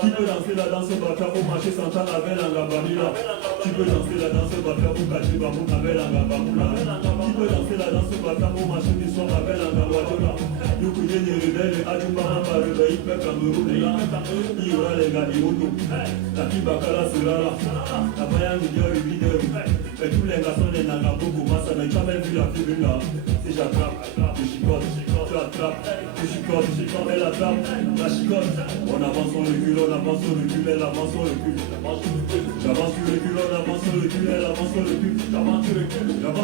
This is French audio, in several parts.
Qui peut danser la danse bata au marché central avec la banila? Tu peux danser la danse, va faire mon caché, va mon cabelle en gabamoula. Tu peux danser la danse, va faire mon machin, qui soit ma belle en gabamoula. Nous couillons les rebelles, à du maman par le bain, il peut Cameroun, il y aura les gars, il y aura la Kibakala sera là. La Bayan vidéo et vidéo. Et tous les garçons des Nangaboko, ça n'a jamais vu la fille là. Si j'attrape, je chicote, tu attrapes, tu chicotes, elle attrape, la chicote. On avance, on recule, on avance, on recule, elle avance, on recule. J'avance, tu recules, on avance, on recule, elle avance, on recule. J'avance,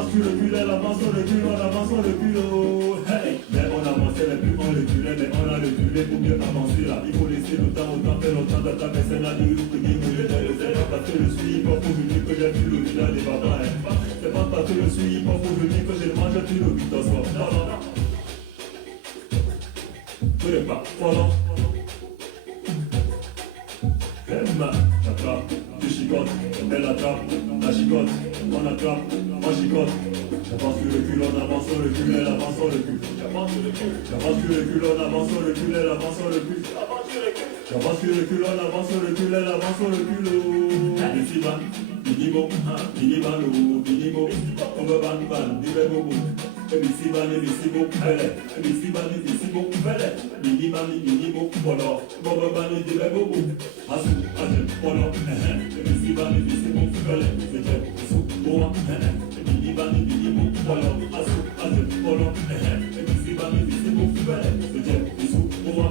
tu recules, elle avance, on recule, on avance, on recule. Oh, hey. Mais on avançait, mais plus on reculait, mais on a reculé pour mieux avancer là. Il faut laisser le temps, autant faire le temps d'attaquer, c'est la nuit, le c'est pas parce que je suis hip-hop pour venir que j'ai vu le village des papas. C'est pas parce que je suis hip-hop pour venir que je mange tout le 8 au soir. Non, non, non. Tout n'est pas follow. J'attrape, tu chicotes, elle attrape, la chicote, on attrape, on chicote. J'avance, tu recules, on avance, on recule, elle avance, on recule. J'avance, tu recules, on avance, on recule, elle avance, on recule. J'avance, tu recules, on avance, on recule, elle avance, on recule. Miniban, minibo, minibano, minibo, overban, ban, dibemobo. Miniban, minibo, belle, miniban, minibo, belle, miniban, minibo, polo, overban, dibemobo. Asu, ajem, polo, miniban, minibo, belle, c'est sous, boa, miniban, minibo, polo, asu, ajem, polo, miniban, minibo, belle, c'est sous, boa,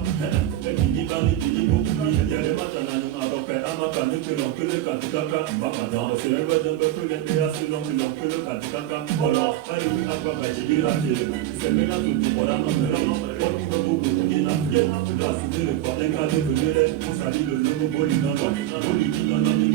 miniban, minibo, yale matana, arope, amakane, que l'on peut le katikaka, bamadan, c'est le vedin, que les béas, selon que l'on peut le katikaka, polo, aïe, akwa, c'est maintenant tout le monde a nommé, on peut beaucoup de guinas, la cité de quoi, un cas de venir, on salue le logo Bolino, Bolino,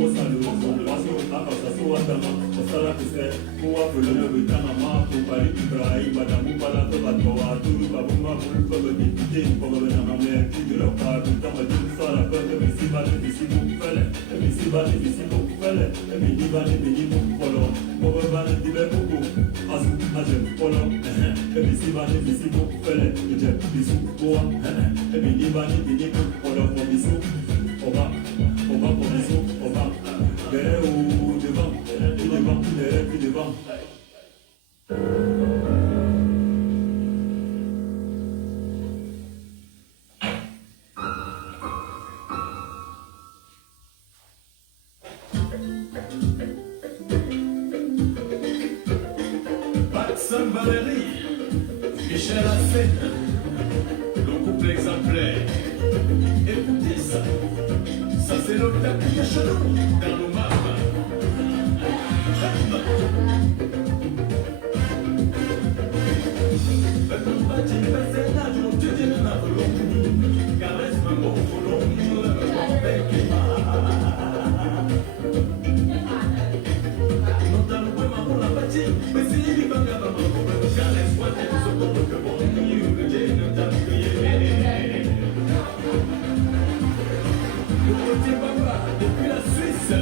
on salue, on passe à Kasaso, on s'ala que c'est, pour appeler le Bétanama, pour parler du Braille, Madame Palato, Batoa, tout le Babouma, pour le peuple député, pour revenir en mer, qui de leur part, tout le temps, ça la peur, mais si va les ici, vous fallait, mais si va les ici, vous fallait, mais ni va les bénis, vous follow, pour revenir, il est beaucoup, Azu, Ajem, follow. Ebisi bani bisi bu fele ije bisu boa ebini bani bini bu olo for bisu oba for bisu oba bere ou devant puis devant Patson Valérie, Michel Assène, le couple exemplaire. Écoutez ça, ça c'est le tapis chez nous, dans nos mains. Depuis la Suisse,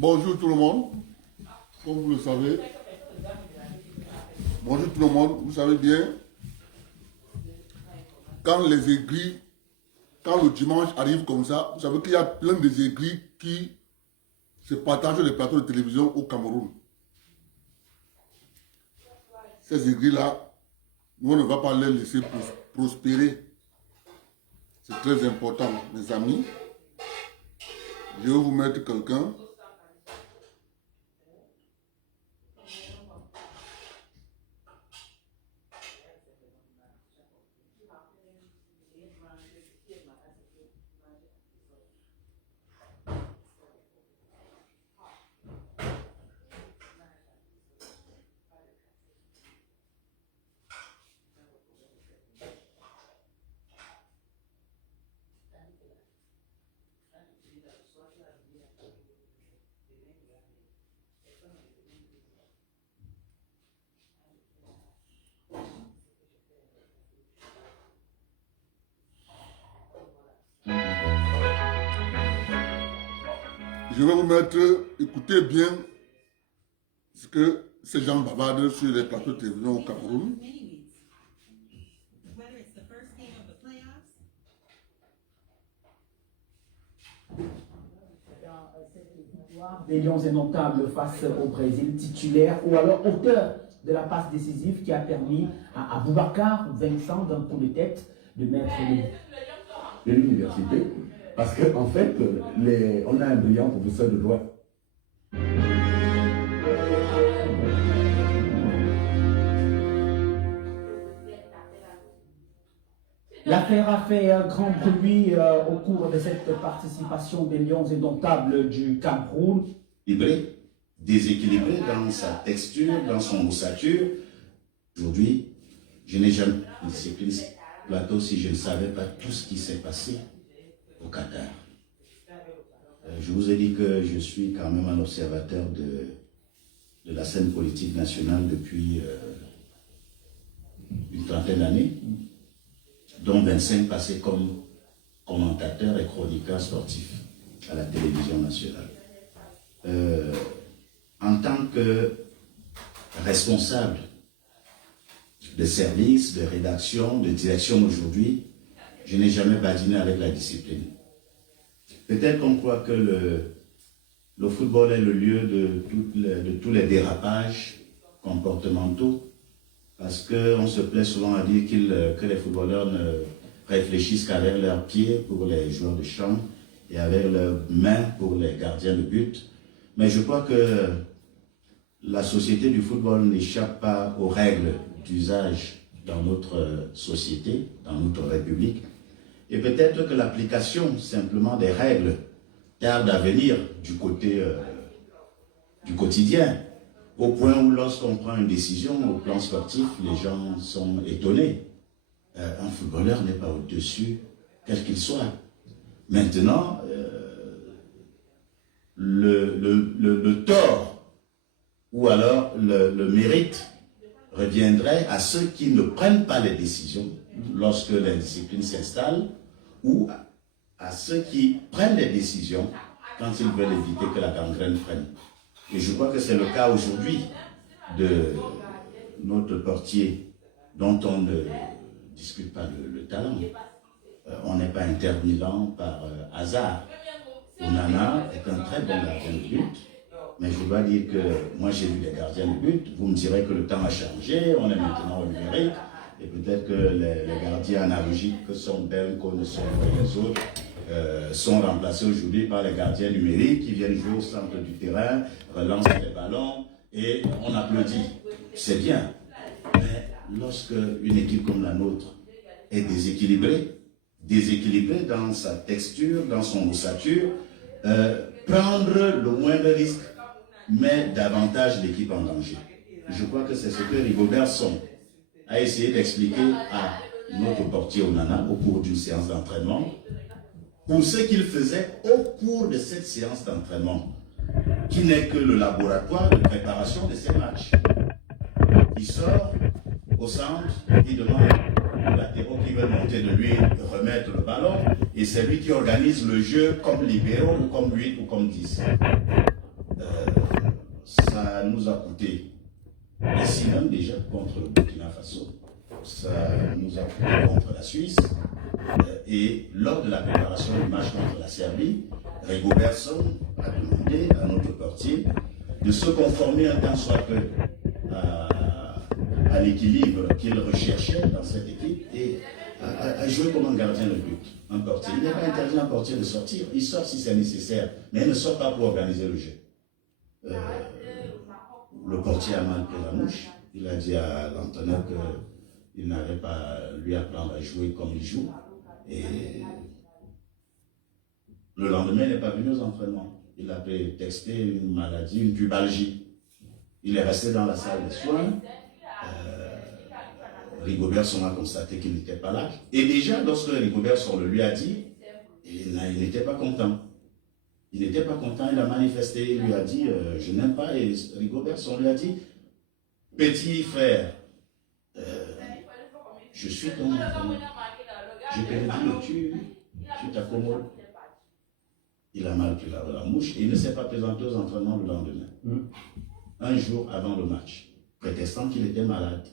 Bonjour tout le monde, comme vous le savez. Bonjour tout le monde, vous savez bien, quand les aigris, quand le dimanche arrive comme ça, vous savez qu'il y a plein des aigris qui se partagent les plateaux de télévision au Cameroun. Ces aigris-là, nous on ne va pas les laisser prospérer. C'est très important, mes amis. Je vais vous mettre quelqu'un. Je vais vous mettre, écoutez bien ce que ces gens bavardent sur les plateaux de télévision au Cameroun. Des Lions indomptables face au Brésil, titulaire ou alors auteur de la passe décisive qui a permis à Aboubacar, Vincent d'un coup de tête, de mettre de l'université. Parce qu'en fait, on a un brillant professeur de droit. L'affaire a fait un grand bruit au cours de cette participation des Lions indomptables du Cameroun. Déséquilibré dans sa texture, dans son ossature. Aujourd'hui, je n'ai jamais discipliné ce plateau si je ne savais pas tout ce qui s'est passé au Qatar. Je vous ai dit que je suis quand même un observateur de la scène politique nationale depuis une trentaine d'années, dont 25 passés comme commentateur et chroniqueur sportif à la télévision nationale. En tant que responsable de service, de rédaction, de direction aujourd'hui, je n'ai jamais badiné avec la discipline. Peut-être qu'on croit que le football est le lieu de tous les dérapages comportementaux, parce qu'on se plaît souvent à dire que les footballeurs ne réfléchissent qu'avec leurs pieds pour les joueurs de champ et avec leurs mains pour les gardiens de but. Mais je crois que la société du football n'échappe pas aux règles d'usage dans notre société, dans notre République. Et peut-être que l'application simplement des règles tarde à venir du côté du quotidien, au point où lorsqu'on prend une décision au plan sportif, les gens sont étonnés. Un footballeur n'est pas au-dessus, quel qu'il soit. Maintenant, le tort ou alors le mérite reviendrait à ceux qui ne prennent pas les décisions lorsque l'indiscipline s'installe, ou à ceux qui prennent les décisions quand ils veulent éviter que la gangrène freine. Et je crois que c'est le cas aujourd'hui de notre portier, dont on ne discute pas le talent. On n'est pas intervenant par hasard. Onana est un très bon gardien de but, mais je dois dire que moi j'ai vu des gardiens de but. Vous me direz que le temps a changé, on est maintenant au numérique, et peut-être que les gardiens analogiques que sont Benko, ne sont pas les autres, sont remplacés aujourd'hui par les gardiens numériques qui viennent jouer au centre du terrain, relancent les ballons et on applaudit. C'est bien, mais lorsque une équipe comme la nôtre est déséquilibrée dans sa texture, dans son ossature, prendre le moindre risque met davantage l'équipe en danger. Je crois que c'est ce que Rigobert Song a essayé d'expliquer à notre portier Onana au cours d'une séance d'entraînement, pour ce qu'il faisait au cours de cette séance d'entraînement, qui n'est que le laboratoire de préparation de ces matchs. Il sort au centre, il demande aux latéraux qui veulent monter de lui de remettre le ballon, et c'est lui qui organise le jeu comme libéro, ou comme 8 ou comme 10. Ça nous a coûté, ici même déjà, contre le Burkina Faso, ça nous a coûté contre la Suisse, et lors de la préparation du match contre la Serbie, Rigobert Song a demandé à notre portier de se conformer un tant soit peu à l'équilibre qu'il recherchait dans cette équipe et à jouer comme un gardien de but, un portier. Il n'est pas interdit à un portier de sortir, il sort si c'est nécessaire, mais il ne sort pas pour organiser le jeu. Le portier a mal pris la mouche, il a dit à l'entraîneur qu'il n'avait pas lui apprendre à jouer comme il joue, et le lendemain il n'est pas venu aux entraînements. Il a texté une maladie, une pubalgie. Il est resté dans la salle de soins. Rigobert Song a constaté qu'il n'était pas là. Et déjà, lorsque Rigobert Song le lui a dit, il n'était pas content. Il n'était pas content, il a manifesté, il lui a dit je n'aime pas. Et Rigobert Song lui a dit, petit frère, je suis ton enfant. Je te le dis, tu t'accommodes. Il a mal pris la mouche et il ne s'est pas présenté aux entraînements le lendemain. un jour avant le match, prétextant qu'il était malade.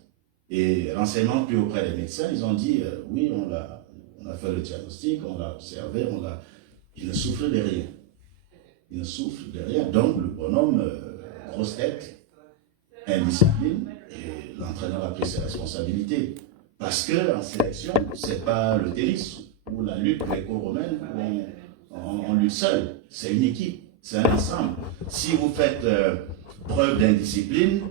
Et renseignements pris auprès des médecins, ils ont dit, oui, on a fait le diagnostic, on l'a observé, il ne souffre de rien. Il ne souffre de rien. Donc le bonhomme, grosse tête, indiscipline, et l'entraîneur a pris ses responsabilités. Parce qu'en sélection, ce n'est pas le tennis ou la lutte gréco-romaine où on lutte seul. C'est une équipe, c'est un ensemble. Si vous faites preuve d'indiscipline,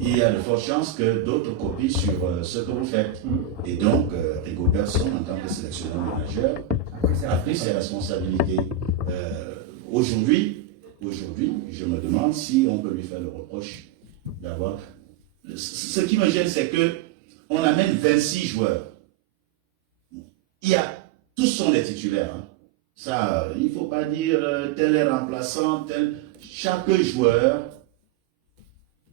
il y a de fortes chances que d'autres copient sur ce que vous faites. Et donc, Rigo Persson, en tant que sélectionneur manager, a pris ses responsabilités. Aujourd'hui, je me demande si on peut lui faire le reproche d'avoir... Ce qui me gêne, c'est que on amène 26 joueurs. Tous sont des titulaires. Hein. Ça, il ne faut pas dire tel est remplaçant, tel... Chaque joueur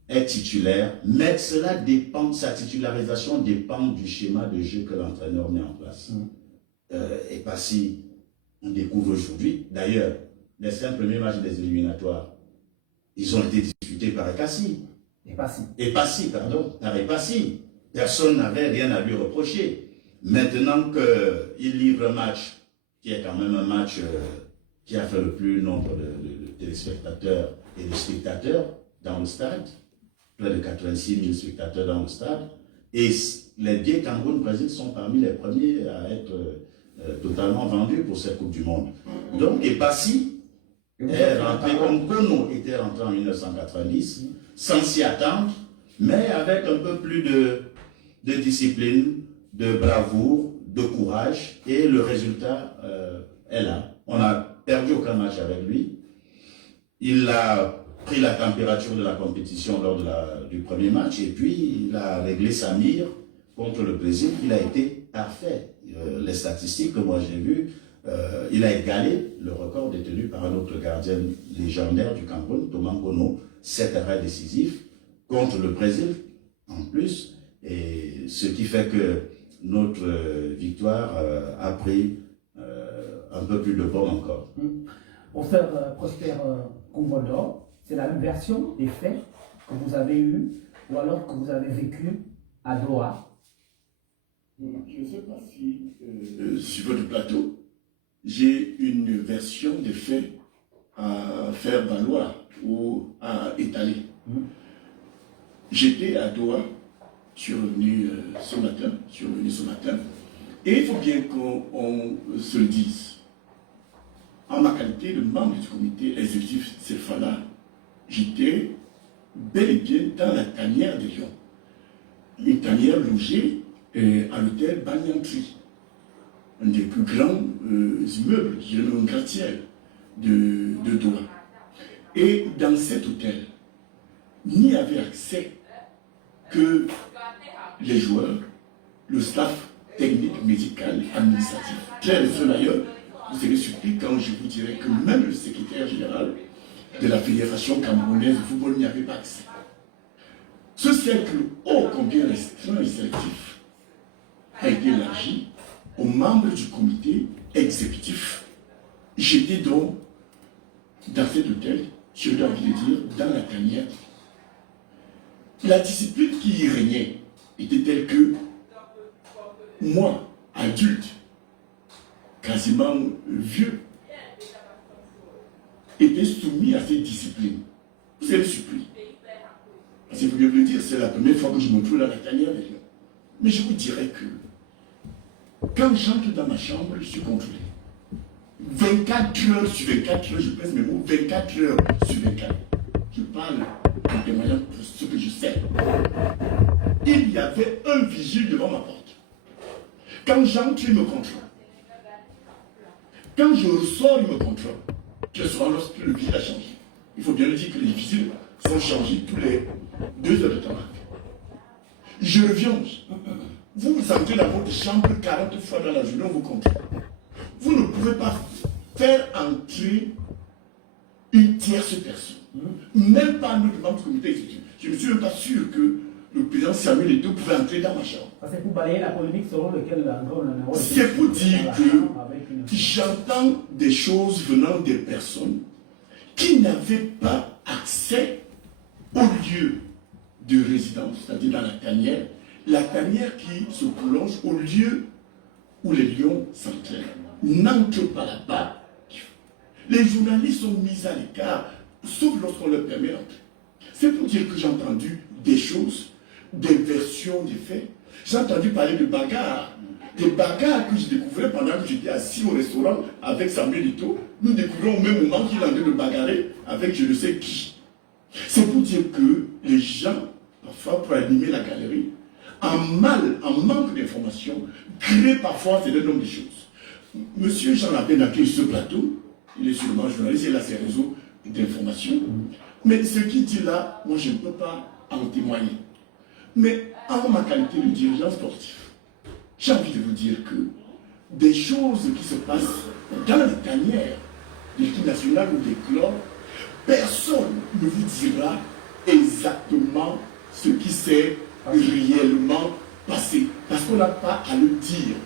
est titulaire, mais cela dépend, sa titularisation dépend du schéma de jeu que l'entraîneur met en place. Et pas si on découvre aujourd'hui. D'ailleurs, les 5 premiers matchs des éliminatoires, ils ont été disputés par Ekassi. Par Epassi. Personne n'avait rien à lui reprocher. Maintenant qu'il livre un match qui est quand même un match qui a fait le plus nombre de téléspectateurs et de spectateurs dans le stade, près de 86 000 spectateurs dans le stade, et les billets Cameroun-Brésil sont parmi les premiers à être totalement vendus pour cette Coupe du Monde. Donc, Epassi est rentré comme Kono était rentré en 1990, sans s'y attendre, mais avec un peu plus de discipline, de bravoure, de courage, et le résultat est là. On n'a perdu aucun match avec lui. Il a pris la température de la compétition lors du premier match, et puis il a réglé sa mire contre le Brésil. Il a été parfait. Les statistiques que moi j'ai vues, il a égalé le record détenu par un autre gardien légendaire du Cameroun, Thomas Kono, 7 arrêts décisifs contre le Brésil en plus, et ce qui fait que notre victoire a pris un peu plus de forme encore. Professeur Prosper Kouvodo, c'est la même version des faits que vous avez eus ou alors que vous avez vécu à Doha? Je ne sais pas si sur votre plateau, j'ai une version des faits à faire valoir ou à étaler. J'étais à Doha, je suis revenu ce matin, et il faut bien qu'on se le dise. En ma qualité de membre du comité exécutif CEFALA, j'étais bel et bien dans la tanière de Lyon. Une tanière logée à l'hôtel Banyantri, un des plus grands immeubles, je dirais même un gratte-ciel de Doha. Et dans cet hôtel, n'y avait accès que les joueurs, le staff technique, médical, administratif. Très raison d'ailleurs, vous serez surpris quand je vous dirai que même le secrétaire général de la Fédération camerounaise de football n'y avait pas accès. Ce cercle ô combien restreint et sélectif a été élargi aux membres du comité exécutif. J'étais donc dans cet hôtel, je dois vous le dire, dans la tanière. La discipline qui y régnait était telle que moi, adulte, quasiment vieux, était soumis à cette discipline. Vous êtes surpris. Parce que vous devez le dire, c'est la première fois que je me trouve dans la tanière avec eux. Mais je vous dirais que quand j'entre dans ma chambre, je suis contrôlé. 24 heures sur 24 heures, je pèse mes mots, 24 heures sur 24. Je parle en témoignant pour ce que je sais. Il y avait un vigile devant ma porte. Quand j'entre, il me contrôle. Quand je ressors, il me contrôle. Je sors lorsque le vigile a changé. Il faut bien le dire que les vigiles sont changés tous les 2 heures de temps. Je reviens. Vous entrez dans votre chambre 40 fois dans la journée, on vous contrôle. Vous ne pouvez pas faire entrer une tierce personne. Même pas notre membre du comité exécutif. Je ne suis même pas sûr que le président Samuel Eto'o pouvait entrer dans ma chambre. C'est pour balayer la polémique selon laquelle c'est pour dire que j'entends des choses venant des personnes qui n'avaient pas accès au lieu de résidence, c'est-à-dire dans la tanière qui se prolonge au lieu où les lions s'entraînent. N'entre pas là-bas. Les journalistes sont mis à l'écart, sauf lorsqu'on leur permet d'entrer. C'est pour dire que j'ai entendu des choses, des versions des faits. J'ai entendu parler de bagarres. Des bagarres que je découvrais pendant que j'étais assis au restaurant avec Samuel Eto'o. Nous découvrons au même moment qu'il est en train de bagarrer avec je ne sais qui. C'est pour dire que les gens, parfois pour animer la galerie, en manque d'informations, créent parfois c'est le nombre de choses. Monsieur Jean Lapin accueille ce plateau, il est sûrement journaliste, il a ses réseaux d'information. Mais ce qu'il dit là, moi je ne peux pas en témoigner. Mais en ma qualité de dirigeant sportif, j'ai envie de vous dire que des choses qui se passent dans les tanières de l'équipe nationale ou des clubs, personne ne vous dira exactement ce qui s'est réellement passé. Parce qu'on n'a pas à le dire.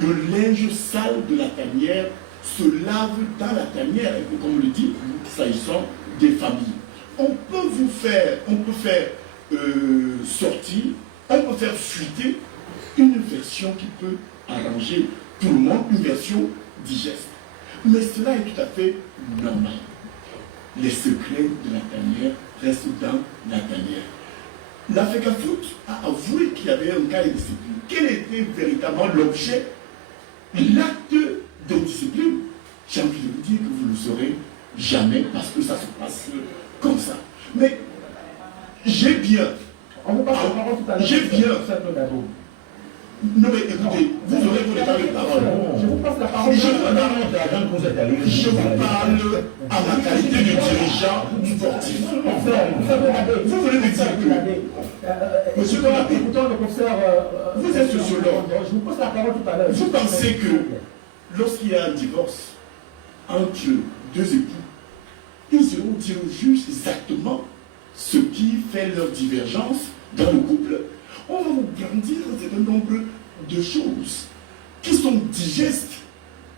Le linge sale de la tanière se lave dans la tanière. Et comme on le dit, s'agissant des familles. On peut faire sortir, on peut faire fuiter une version qui peut arranger tout le monde, une version digeste. Mais cela est tout à fait normal. Les secrets de la tanière restent dans la tanière. L'Africa Foot a avoué qu'il y avait un cas de discipline. Quel était véritablement l'objet, l'acte de discipline? J'ai envie de vous dire que vous ne le saurez jamais parce que ça se passe comme ça. Mais j'ai bien. On vous passe la parole tout à l'heure. J'ai bien. Non mais écoutez, vous aurez vos temps de parole. Je vous passe la parole. Je vous parle à ma qualité de dirigeant sportif. Vous voulez me dire que, monsieur Konapé, vous êtes sociologue. Je vous passe la parole tout à l'heure. Vous pensez que lorsqu'il y a un divorce entre deux époux, ils iront dire au juge exactement ce qui fait leur divergence dans le couple? On va vous brandir un certain nombre de choses qui sont digestes.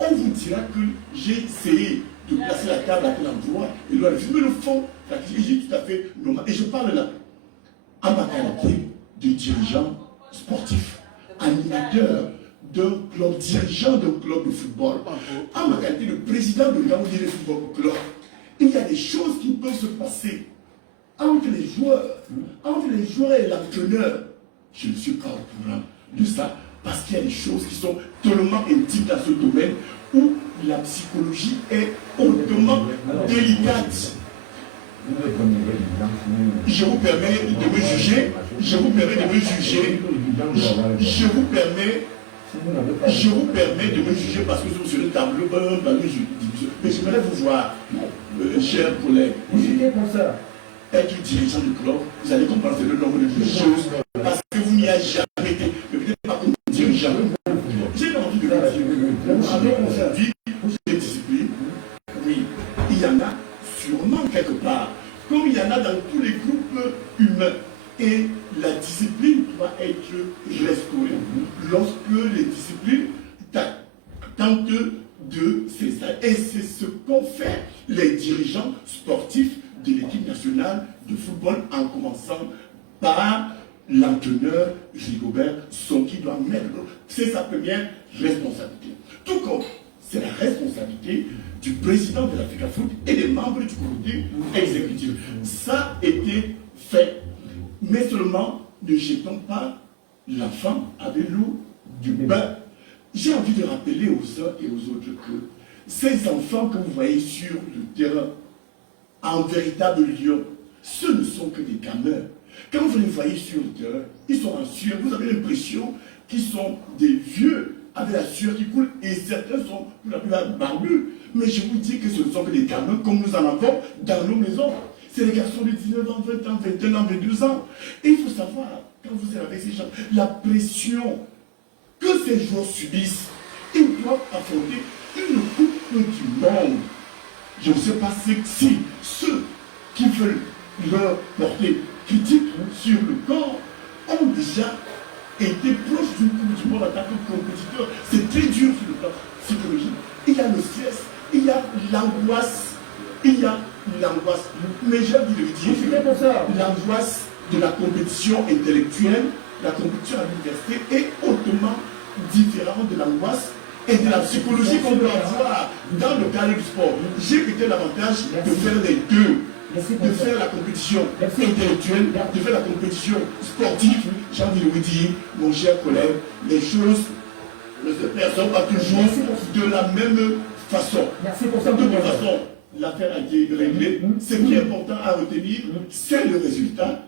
On vous dira que j'ai essayé de placer la table à tel endroit et le mais le fond, la est tout à fait normal. Et je parle là, en ma qualité de dirigeant sportif, animateur d'un club, dirigeant d'un club de football, en ma qualité de président de Gamoudé Football Club. Il y a des choses qui peuvent se passer entre les joueurs et l'entraîneur. Je ne suis pas au courant de ça parce qu'il y a des choses qui sont tellement intimes dans ce domaine où la psychologie est hautement délicate. Je vous permets de me juger. Je vous permets de me juger. Je vous permets de me juger parce que sur le tableau, mais j'aimerais vous voir, chers collègues. Être dirigeant du club, vous allez comprendre le nombre de choses parce que vous n'y avez jamais été, mais peut-être pas comme dirigeant. J'ai envie de vous dire, vous avez aujourd'hui des disciplines, oui, il y en a sûrement quelque part, comme il y en a dans tous les groupes humains. Et la discipline doit être restaurée lorsque les disciplines tentent de cesser. Et c'est ce qu'ont fait les dirigeants sportifs de l'équipe nationale de football, en commençant par l'entraîneur Rigobert Song, qui doit mettre. C'est sa première responsabilité. Tout comme c'est la responsabilité du président de l'Africa Foot et des membres du comité exécutif. Ça a été fait. Mais seulement ne jetons pas l'enfant avec l'eau du bain. J'ai envie de rappeler aux uns et aux autres que ces enfants que vous voyez sur le terrain, en véritable lion, ce ne sont que des gamins. Quand vous les voyez sur le terrain, ils sont en sueur. Vous avez l'impression qu'ils sont des vieux avec la sueur qui coule et certains sont pour la plupart barbus. Mais je vous dis que ce ne sont que des gamins comme nous en avons dans nos maisons. C'est les garçons de 19 ans, 20 ans, 21 ans, 22 ans. Et il faut savoir, quand vous êtes avec ces gens, la pression que ces joueurs subissent, ils doivent affronter une coupe du monde. Je ne sais pas si ceux qui veulent leur porter critique sur le corps ont déjà été proches d'une coupe du monde en tant que compétiteur. C'est très dur sur le plan psychologique. Il y a le stress, il y a l'angoisse, il y a l'angoisse, mais j'ai envie de le dire, l'angoisse de la compétition intellectuelle, la compétition à l'université est hautement différente de l'angoisse et de la psychologie qu'on doit avoir dans le cadre du sport. J'ai peut-être l'avantage de faire les deux, de faire la compétition intellectuelle, de faire la compétition sportive. J'ai envie de vous dire, mon cher collègue, les choses ne se passent pas toujours de la même façon. Merci pour ça. De toute façon, l'affaire a été réglée. Ce qui est important à retenir, c'est le résultat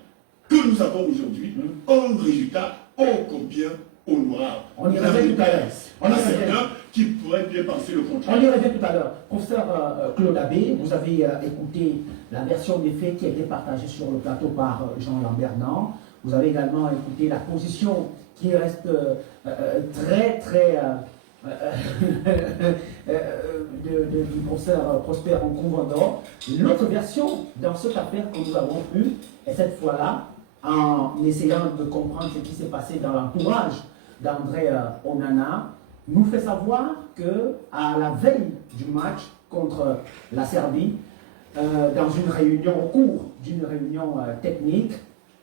que nous avons aujourd'hui. Un résultat ô combien honorable. On y revient tout à l'heure. On a certains qui pourraient bien penser le contraire. On y revient tout à l'heure. Professeur Claude Abbé, vous avez écouté la version des faits qui a été partagée sur le plateau par Jean-Lambert Nan. Vous avez également écouté la position qui reste très du professeur Prosper Nkouvando. L'autre version dans cette affaire que nous avons eue, et cette fois-là, en essayant de comprendre ce qui s'est passé dans l'entourage d'André Onana, nous fait savoir que à la veille du match contre la Serbie, dans une réunion, au cours d'une réunion technique,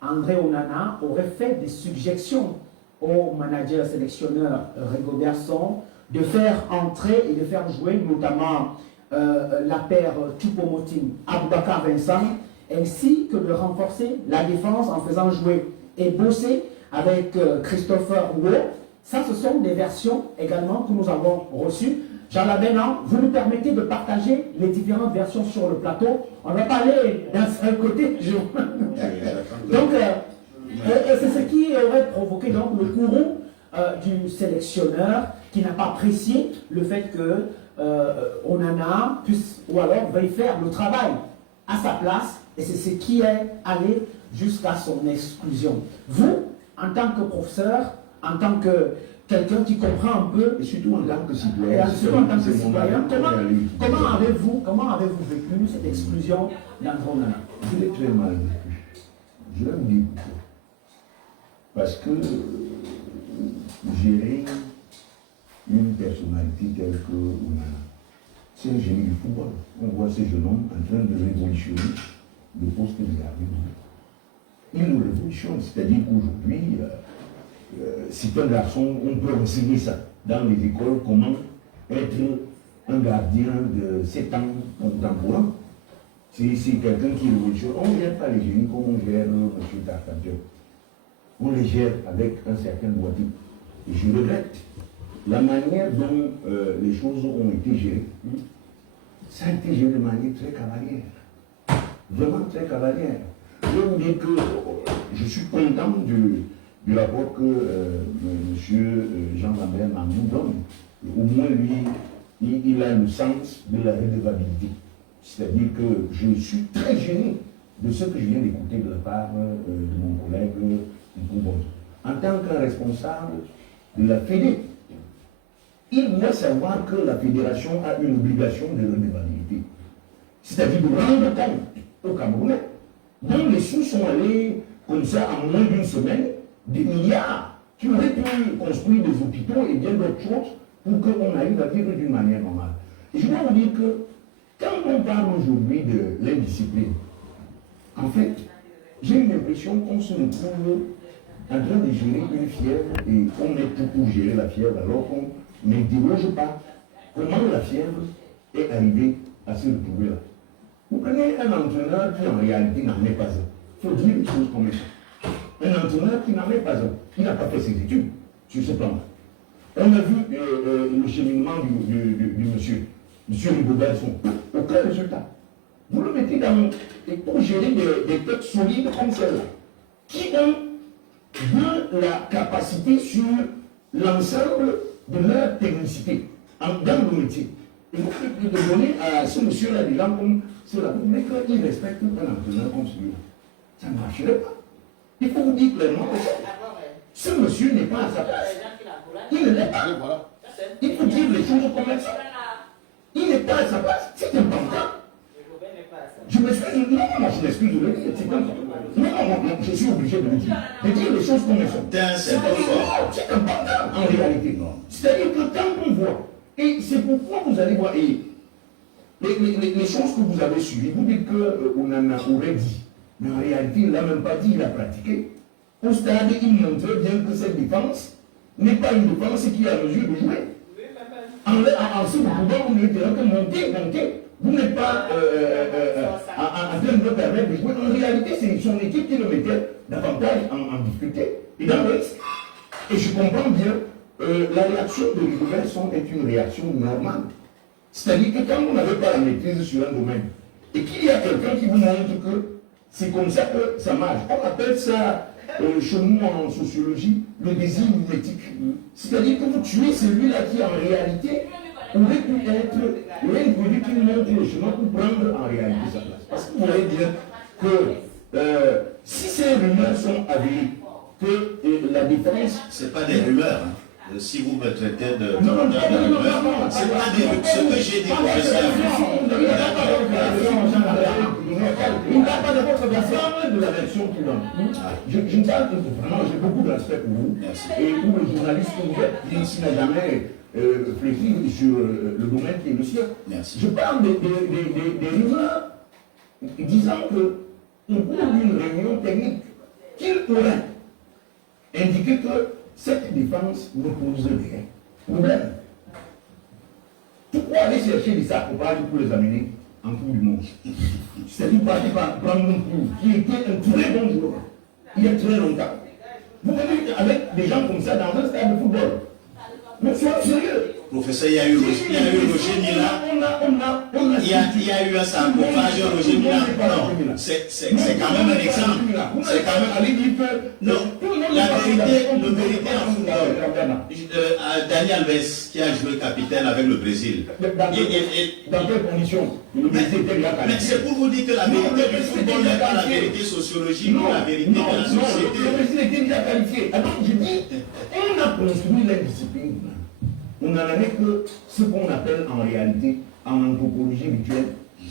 André Onana aurait fait des suggestions au manager sélectionneur Rigobert Song de faire entrer et de faire jouer notamment la paire Choupo-Moting Aboubakar Vincent, ainsi que de renforcer la défense en faisant jouer et bosser avec Christopher Hugo. Ça, ce sont des versions également que nous avons reçues. Jean-Lambert Nan, vous nous permettez de partager les différentes versions sur le plateau. On ne va pas aller d'un seul côté. Donc, et c'est ce qui aurait provoqué donc le courroux du sélectionneur qui n'a pas apprécié le fait que Onana puisse, ou alors veuille faire le travail à sa place, et c'est ce qui est allé jusqu'à son exclusion. Vous, en tant que professeur, en tant que quelqu'un qui comprend un peu, Et surtout en tant que citoyen. comment avez-vous vécu cette exclusion d'André Onana? Je l'ai très mal vécu. Je vais vous dire pourquoi. Parce que gérer une personnalité telle que Onana, c'est un génie du football. On voit ces jeunes hommes en train de révolutionner le poste de gardien. Il le révolutionne, c'est-à-dire qu'aujourd'hui, c'est un garçon, on peut enseigner ça dans les écoles, comment être un gardien de 7 ans contemporain. C'est quelqu'un qui révolutionne. On ne gère pas les génies comme on gère M. Tarkadian. On les gère avec un certain boîtier. Et je regrette la manière dont les choses ont été gérées. Ça a été géré de manière très cavalière. Vraiment très cavalière. Je veux vous dire que je suis content du rapport que M. Jean-Lambert nous donne. Au moins, lui, il a le sens de la redevabilité. C'est-à-dire que je suis très gêné de ce que je viens d'écouter de la part de mon collègue Nkoubon. En tant que responsable de la Fédé, il doit savoir que la fédération a une obligation de redevabilité. C'est-à-dire de rendre compte aux Camerounais dont les sous sont allés comme ça en moins d'une semaine, des milliards qui auraient pu construire des hôpitaux et bien d'autres choses pour qu'on arrive à vivre d'une manière normale. Et je dois vous dire que quand on parle aujourd'hui de l'indiscipline, en fait, j'ai eu l'impression qu'on se retrouve en train de gérer une fièvre et on met tout pour gérer la fièvre alors qu'on n'interroge pas comment la fièvre est arrivée à se retrouver là. Vous prenez un entraîneur qui en réalité n'en est pas un. Il faut dire une chose comme ça. Un entraîneur qui n'en est pas un. Il n'a pas fait ses études sur ce plan-là. On a vu le cheminement du monsieur. Monsieur Rigobert Song. Aucun résultat. Vous le mettez dans. Et pour gérer des têtes solides comme celle-là, qui ont de la capacité sur l'ensemble de leur technicité dans le métier. Et vous pouvez donner à ce monsieur-là des gens comme cela. Vous voulez qu'il respecte un entraîneur comme celui-là. Ça ne marcherait pas. Il faut vous dire clairement que ce monsieur n'est pas à sa place. Il ne l'est pas. Il faut dire les choses comme ça. Il n'est pas à sa place. C'est important. Je m'excuse. Non, je m'excuse de le dire. C'est comme ça. Non, je suis obligé de le dire. De dire les choses comme elles sont. C'est important en réalité. C'est-à-dire que quand on voit, et c'est pourquoi vous allez voir, et les choses que vous avez suivies, vous dites qu'on en aurait dit. Mais en réalité, il ne l'a même pas dit, il a pratiqué. Au stade, il montrait bien que cette défense n'est pas une défense qui est à mesure de jouer. Ensuite, vous n'êtes que monter. Vous n'êtes pas en train de le permettre de jouer. En réalité, c'est son équipe qui le mettait davantage en difficulté et dans le risque. Et je comprends bien, la réaction de Rigobert est une réaction normale. C'est-à-dire que quand vous n'avez pas la maîtrise sur un domaine, et qu'il y a quelqu'un qui vous montre que c'est comme ça que ça marche, on appelle ça chez nous en sociologie le désir mimétique. C'est-à-dire que vous tuez celui-là qui en réalité aurait pu être l'individu qui montre le chemin pour prendre en réalité sa place. Parce que vous voyez bien que si ces rumeurs sont avérées, que la défense... Ce n'est pas des rumeurs. Hein. Si vous me traitez de... Non, c'est pas des rumeurs. Ce que j'ai dit, professeur. Il n'a pas de votre version de la version qu'il donne. Je me parle vraiment, j'ai beaucoup de respect pour vous. Merci. Et pour le journaliste que vous êtes, qui ici n'a jamais fléchi sur le domaine qui est le sien. Merci. Je parle des rumeurs disant que au cours d'une réunion technique, qu'il aurait indiqué que cette défense ne pose rien. Problème. Pourquoi aller chercher des sarcophages pour les amener en Coupe du Monde? C'est-à-dire parti par Brandon Pou, qui était un très bon joueur, il y a très longtemps. Vous venez avec des gens comme ça dans un stade de football. Mais soyez sérieux. Professeur, il y a eu Roger Mila. Il y a eu un sarcophage, Roger Mila. Non, c'est quand même un exemple. C'est quand même... Non, la vérité en football. Daniel Alves, qui a joué capitaine avec le Brésil. Dans quelles conditions? Mais c'est pour vous dire que la vérité du football n'est pas la vérité sociologique, mais la vérité de la société. Le Brésil était déjà qualifié. Alors je dis, on a construit l'indiscipline. On n'en avait que ce qu'on appelle en réalité, en anthropologie rituelle,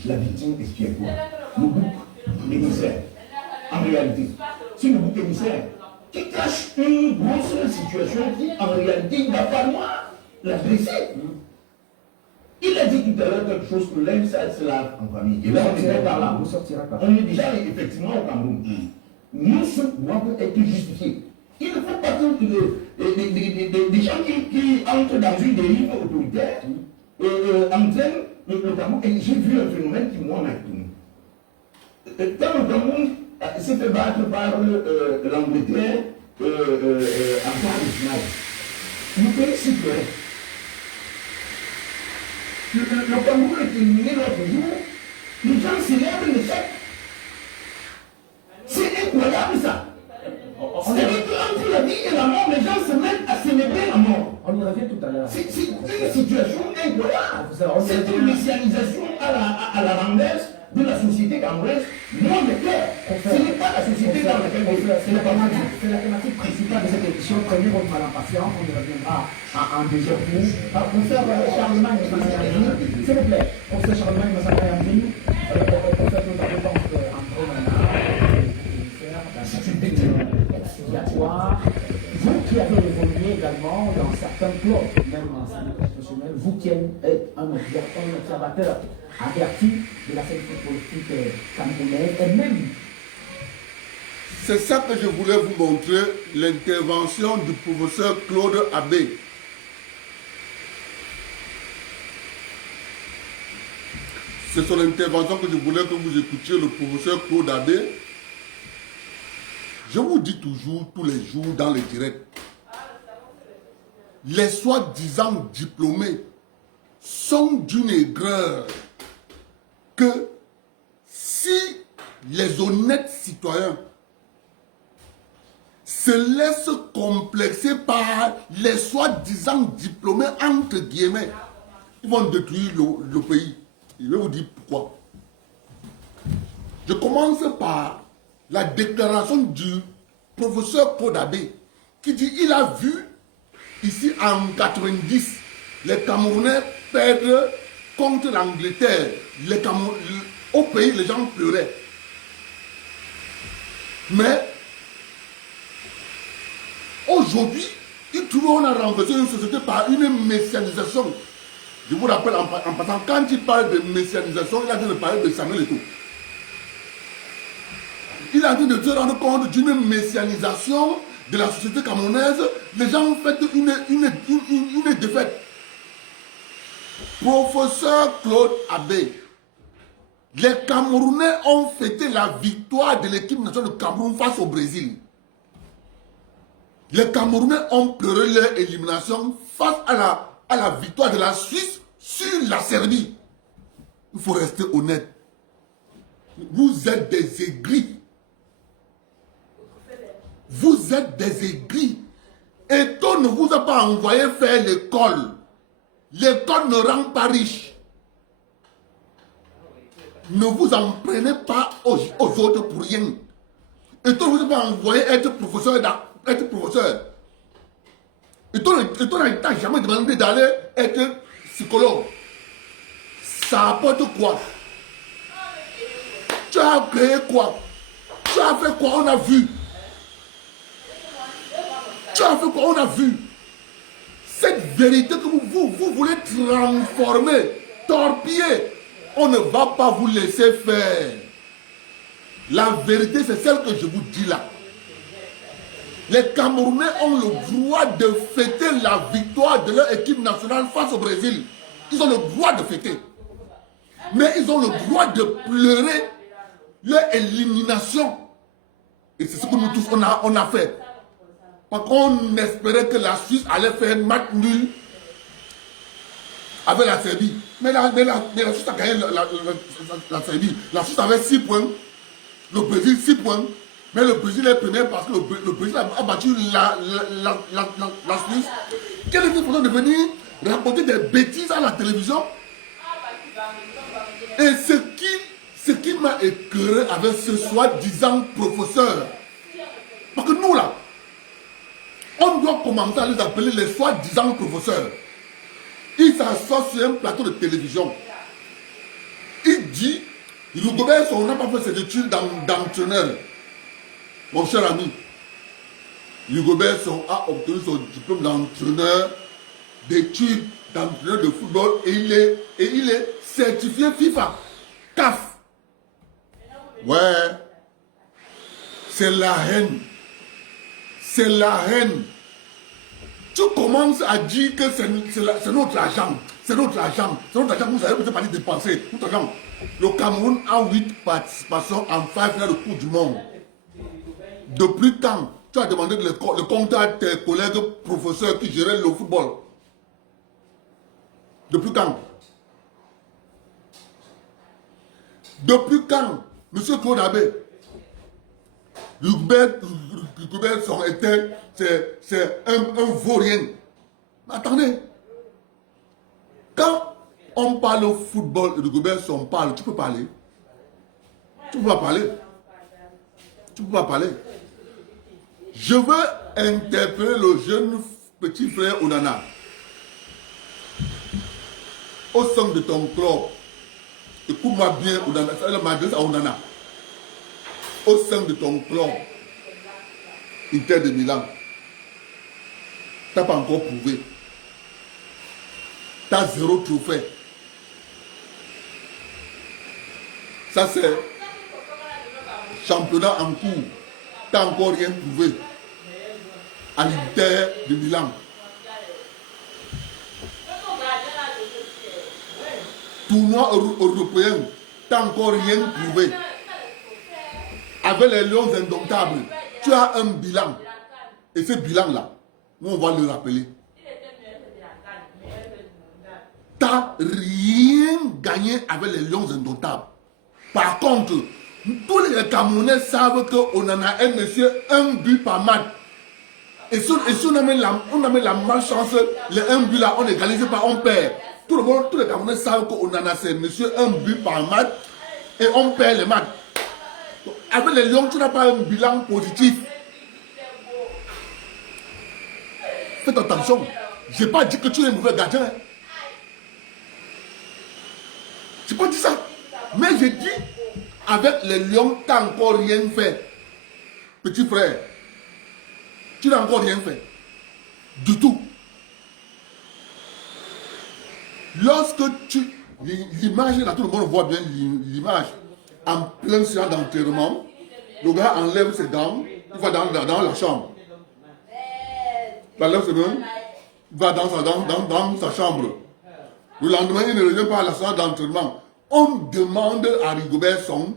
la victime expiatoire. Le bouc émissaire. En réalité, c'est le bouc émissaire qui cache une grosse situation qui, en réalité, il va falloir la dresser. Il a dit tout à l'heure quelque chose que l'aime, ça se lave en famille. Et là, on sortira par là. On est déjà effectivement au Cameroun. Nous, ce doivent être justifiés. Il ne faut pas que des gens qui entrent dans une dérive autoritaire entraînent le Cameroun. Et j'ai vu un phénomène qui, moi, m'a étonné. Quand le Cameroun s'est fait battre par l'Angleterre en quart de finale, le pays s'y pleurait. Le Cameroun est éliminé l'autre jour, les gens célèbrent l'échec. C'est incroyable ça. C'est-à-dire qu'entre la vie et la mort, les gens se mettent à célébrer la mort. On y revient tout à l'heure. C'est une situation incroyable. C'est une messianisation à la renverse de la société camerounaise. Moi, mais clair, ce n'est pas la société dans laquelle on fait. C'est la thématique principale de cette émission. Prenez votre mal en patience, on y reviendra en deuxième coup. Professeur Charlemagne Massakayambi, s'il vous plaît, professeur Charlemagne Massakayambi, professeur tout à l'heure, André Nana, c'est une expiatoire. Vous qui avez évolué également dans certains clubs, même en salle professionnelle, vous qui êtes un observateur averti de la scène politique camerounaise et même. C'est ça que je voulais vous montrer, l'intervention du professeur Claude Abbé. C'est son intervention que je voulais que vous écoutiez, le professeur Claude Abbé. Je vous dis toujours, tous les jours, dans les directs, les soi-disant diplômés sont d'une aigreur que si les honnêtes citoyens se laissent complexer par les soi-disant diplômés, entre guillemets, ils vont détruire le pays. Je vais vous dire pourquoi. Je commence par la déclaration du professeur Claude Abbé qui dit qu'il a vu ici en 90 les Camerounais perdre contre l'Angleterre. Au pays, les gens pleuraient. Mais aujourd'hui, il trouve qu'on a renversé une société par une messianisation. Je vous rappelle en passant, quand il parle de messianisation, il a dit de parler de Samuel et tout. Il a dit de se rendre compte d'une messianisation de la société camerounaise. Les gens ont fait une défaite. Professeur Claude Abbé, les Camerounais ont fêté la victoire de l'équipe nationale de Cameroun face au Brésil. Les Camerounais ont pleuré leur élimination face à la victoire de la Suisse sur la Serbie. Il faut rester honnête. Vous êtes des aigris. Vous êtes des aigris. Et qu'on ne vous a pas envoyé faire l'école. L'école ne rend pas riche. Ne vous en prenez pas aux autres pour rien. Et qu'on ne vous a pas envoyé être professeur. Et toi, tu n'as jamais demandé d'aller être psychologue. Ça apporte quoi? Tu as créé quoi? Tu as fait quoi? On a vu. Tu as fait quoi? On a vu. Cette vérité que vous voulez transformer, torpiller, on ne va pas vous laisser faire. La vérité, c'est celle que je vous dis là. Les Camerounais ont le droit de fêter la victoire de leur équipe nationale face au Brésil. Ils ont le droit de fêter. Mais ils ont le droit de pleurer leur élimination. Et c'est ce que nous tous on a fait. Parce qu'on espérait que la Suisse allait faire un match nul avec la Serbie. Mais la Suisse a gagné la Serbie. La Suisse avait 6 points. Le Brésil 6 points. Mais le Brésil est premier parce que le Brésil a battu la Suisse. Quel est le problème de venir raconter des bêtises à la télévision? Et ce qui m'a écœuré avec ce soi-disant professeur, parce que nous là, on doit commencer à les appeler les soi-disant professeurs. Il s'assoit sur un plateau de télévision. Il dit, Rigobert on n'a pas fait ses études d'entraîneur. Mon cher ami, Rigobert a obtenu son diplôme d'entraîneur, d'études, d'entraîneur de football et il est certifié FIFA, CAF. Ouais, c'est la haine. C'est la haine. Tu commences à dire que c'est notre argent. C'est notre argent. C'est notre argent. Vous avez peut-être pas dépenser. Notre argent. Le Cameroun a 8 participations en 5 finales de Coupe du Monde. Depuis quand tu as demandé le compte à tes collègues professeurs qui géraient le football? Depuis quand? Depuis quand, M. Claude Abbé, Rigobert c'est un vaurien. Mais attendez, quand on parle au football, Rigobert on parle, tu peux parler. Tu peux pas parler. Tu peux pas parler. Je veux interpeller le jeune petit frère Onana. Au sein de ton club, écoute-moi bien, Onana, ça m'adresse à Onana. Au sein de ton club, Inter de Milan, tu n'as pas encore prouvé. Tu as 0 trophée. Ça c'est championnat en cours. Tu n'as encore rien prouvé. À l'Inter de Milan. Tournoi européen, tu n'as encore rien prouvé. Avec les Lions indomptables, tu as un bilan. Et ce bilan-là, nous on va le rappeler. Tu n'as rien gagné avec les Lions indomptables. Par contre, tous les Camerounais savent qu'on en a un monsieur, un but par match. Et si on a mis la malchance, les un but là, on égalise pas, on perd. Tout le monde, tous les Camerounais savent qu'on en a ce monsieur, un but par match, et on perd les matchs. Avec les Lions, tu n'as pas un bilan positif. Faites attention. Je n'ai pas dit que tu es un mauvais gardien. Je n'ai pas dit ça. Mais j'ai dit, avec les Lions, tu n'as encore rien fait. Petit frère, tu n'as encore rien fait. Du tout. Lorsque tu... L'image, là, tout le monde voit bien l'image. En plein séance d'enterrement, le gars enlève ses dents, il va dans la chambre. Il enlève ses dents, il va dans sa chambre. Le lendemain, il ne revient pas à la séance d'enterrement. On demande à Rigobert Song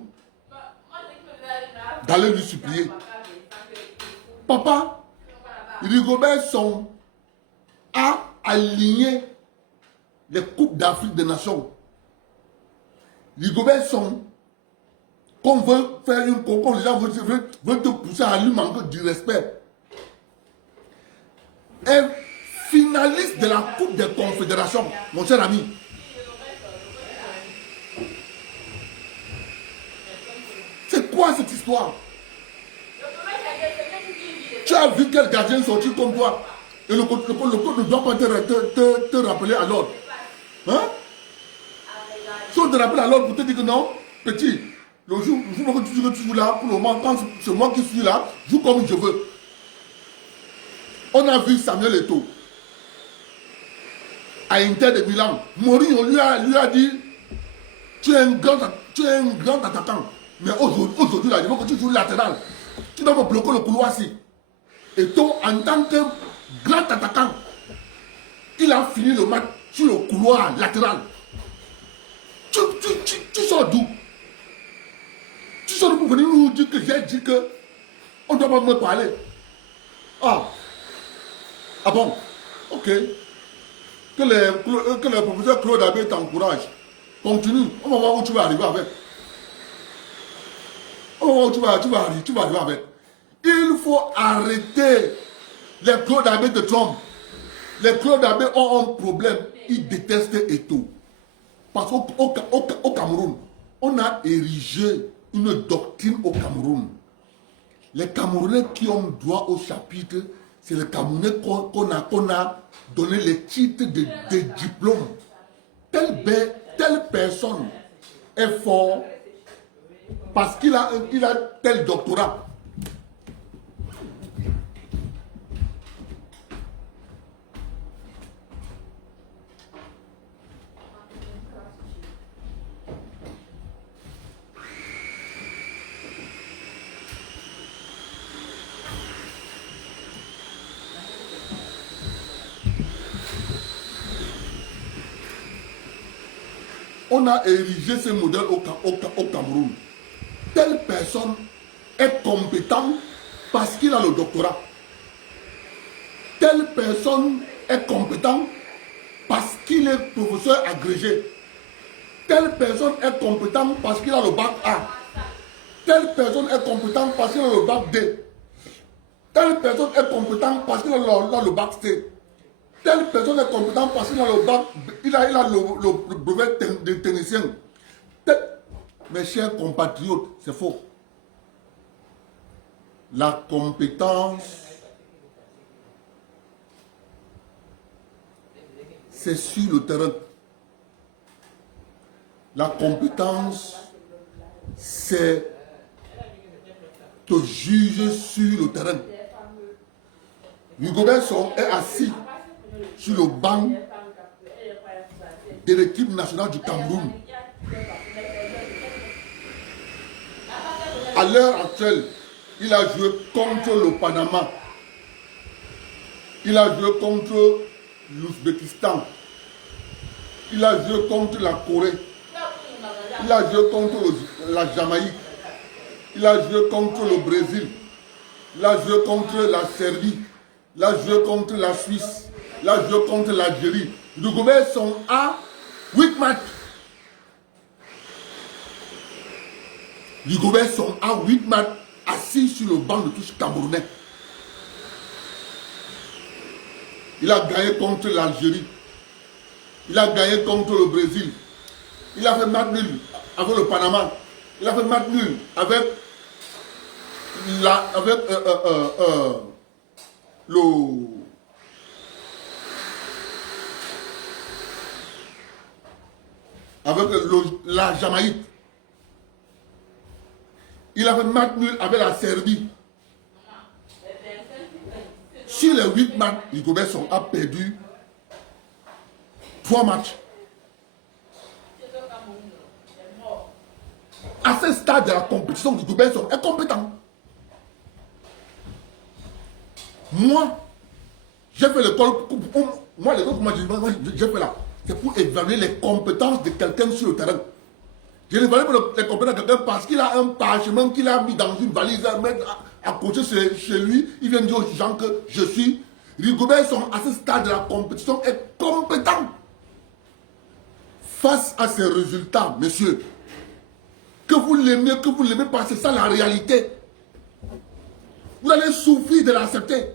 d'aller lui supplier. Papa, Rigobert Song a aligné les coupes d'Afrique des Nations. Rigobert Song, qu'on veut faire une concours, les gens veulent te pousser à lui manquer du respect. Est finaliste de la Coupe des Confédérations, mon cher ami. C'est quoi cette histoire? Tu as vu quel gardien sortir comme toi? Et le code ne doit pas te rappeler à l'ordre. Hein? Si on te rappelle à l'ordre pour te dire que non, petit, le jour que tu joues là, pour le moment, quand c'est moi qui suis là, joue comme je veux. On a vu Samuel Eto'o à Inter de Milan. Mourinho lui a dit, tu es un grand attaquant. Mais aujourd'hui, là, il faut que tu joues latéral. Tu dois bloquer le couloir-ci. Eto'o, en tant que grand attaquant, il a fini le match sur le couloir latéral. Tu sors d'où? Tu sors d'où pour venir nous dire que j'ai dit que on ne doit pas me parler? Ah bon? Ok. Que le professeur Claude Abbé t'encourage. Continue. On va voir où tu vas arriver avec. On va voir où tu vas arriver avec. Il faut arrêter les Claude Abbé de Trump. Les Claude Abbé ont un problème. Ils détestent Eto'o. Parce qu'au Cameroun, on a érigé une doctrine au Cameroun. Les Camerounais qui ont droit au chapitre, c'est les Camerounais qu'on a donné les titres de diplôme. Telle personne est fort parce qu'il a tel doctorat. On a érigé ce modèle au Cameroun. Telle personne est compétente parce qu'il a le doctorat. Telle personne est compétente parce qu'il est professeur agrégé. Telle personne est compétente parce qu'il a le bac A. Telle personne est compétente parce qu'il a le bac D. Telle personne est compétente parce qu'il a le bac C. Telle personne est compétente parce qu'il a le bac, il a le brevet de technicien. Mes chers compatriotes, c'est faux. La compétence, c'est sur le terrain. La compétence, c'est te juger sur le terrain. Rigobert Song est assis sur le banc de l'équipe nationale du Cameroun. À l'heure actuelle, il a joué contre le Panama. Il a joué contre l'Ouzbékistan. Il a joué contre la Corée. Il a joué contre la Jamaïque. Il a joué contre le Brésil. Il a joué contre la Serbie. Il a joué contre la Suisse. Il a joué contre l'Algérie. Rigobert Song a 8 matchs. Rigobert Song a 8 matchs assis sur le banc de touche camerounais. Il a gagné contre l'Algérie. Il a gagné contre le Brésil. Il a fait match nul avec le Panama. Il a fait match nul avec la Jamaïque. Il a fait match nul avec la Serbie. Sur les 8 matchs, Rigobert Song a perdu 3 matchs. à ce stade de la compétition, Rigobert Song est compétent. Moi, j'ai fait l'école. Moi, l'école, j'ai fait là. C'est pour évaluer les compétences de quelqu'un sur le terrain. Je n'évalue pas les compétences de quelqu'un parce qu'il a un parchemin qu'il a mis dans une valise à côté chez lui. Il vient dire aux gens que je suis. Rigobert Song, à ce stade de la compétition, est compétent. Face à ces résultats, messieurs, que vous l'aimez pas, c'est ça la réalité. Vous allez souffrir de l'accepter.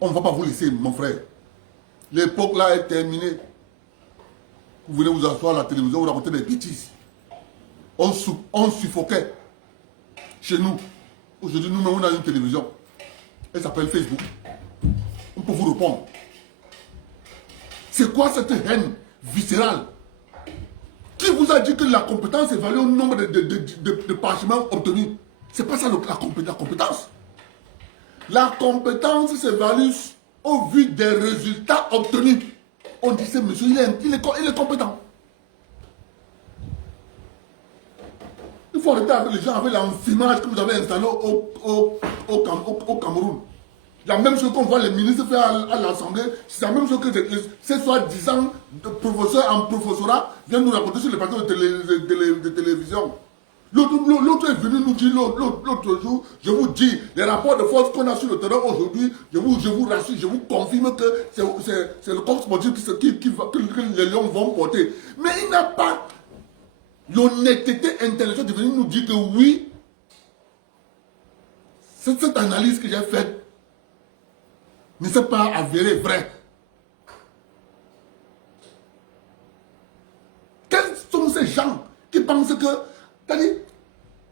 On ne va pas vous laisser, mon frère. L'époque là est terminée. Vous venez vous asseoir à la télévision, vous racontez des bêtises. On suffoquait chez nous. Aujourd'hui, nous, on a une télévision. Elle s'appelle Facebook. On peut vous répondre. C'est quoi cette haine viscérale? Qui vous a dit que la compétence est évalue au nombre de parchemins obtenus? C'est pas ça la compétence. La compétence s'évalue au vu des résultats obtenus. On dit, ce monsieur, il est compétent. Il faut arrêter avec les gens, avec l'enfumage que vous avez installé au Cameroun. La même chose qu'on voit les ministres faire à l'Assemblée, c'est la même chose que ces soi-disant professeurs en professorat viennent nous raconter sur les plateaux de télévision. L'autre est venu nous dire l'autre jour, je vous dis, les rapports de force qu'on a sur le terrain aujourd'hui, je vous rassure, je vous confirme que c'est le corps sportif que les Lions vont porter. Mais il n'a pas l'honnêteté intellectuelle de venir nous dire que oui, cette analyse que j'ai faite ne s'est pas avérée vraie. Quels sont ces gens qui pensent que, c'est-à-dire,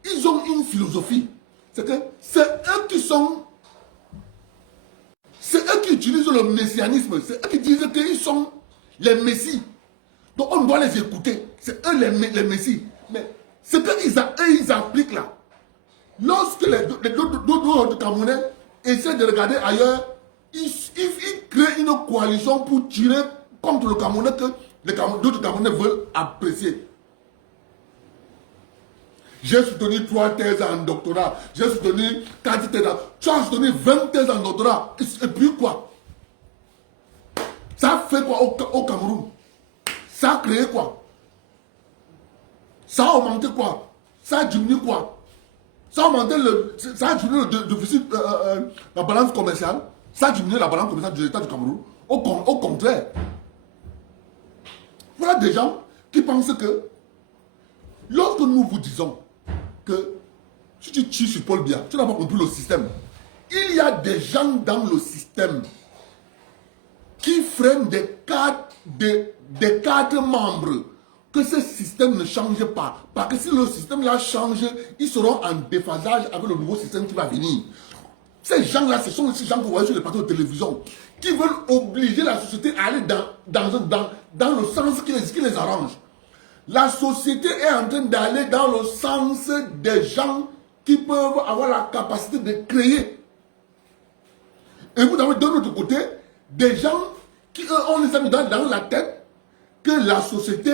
ils ont une philosophie. C'est que c'est eux qui utilisent le messianisme. C'est eux qui disent qu'ils sont les messies. Donc on doit les écouter. C'est eux les messies. Mais ce qu'ils appliquent là, lorsque les d'autres Camerounais essaient de regarder ailleurs, ils créent une coalition pour tirer contre le Camerounais que d'autres Camerounais veulent apprécier. J'ai soutenu 3 thèses en doctorat. J'ai soutenu 4 thèses. Tu as soutenu 20 thèses en doctorat. Et puis quoi? Ça a fait quoi au Cameroun? Ça a créé quoi? Ça a augmenté quoi? Ça a diminué quoi? Ça a augmenté le déficit, la balance commerciale. Ça a diminué la balance commerciale de l'État du Cameroun. Au contraire. Voilà des gens qui pensent que lorsque nous vous disons que si tu tires sur Paul Biya, tu n'as pas compris le système. Il y a des gens dans le système qui freinent des quatre membres que ce système ne change pas. Parce que si le système là change, ils seront en déphasage avec le nouveau système qui va venir. Ces gens-là, ce sont ces gens que vous voyez sur les plateaux de télévision qui veulent obliger la société à aller dans le sens qui les arrange. La société est en train d'aller dans le sens des gens qui peuvent avoir la capacité de créer. Et vous avez de l'autre côté des gens qui, on les a mis dans la tête que la société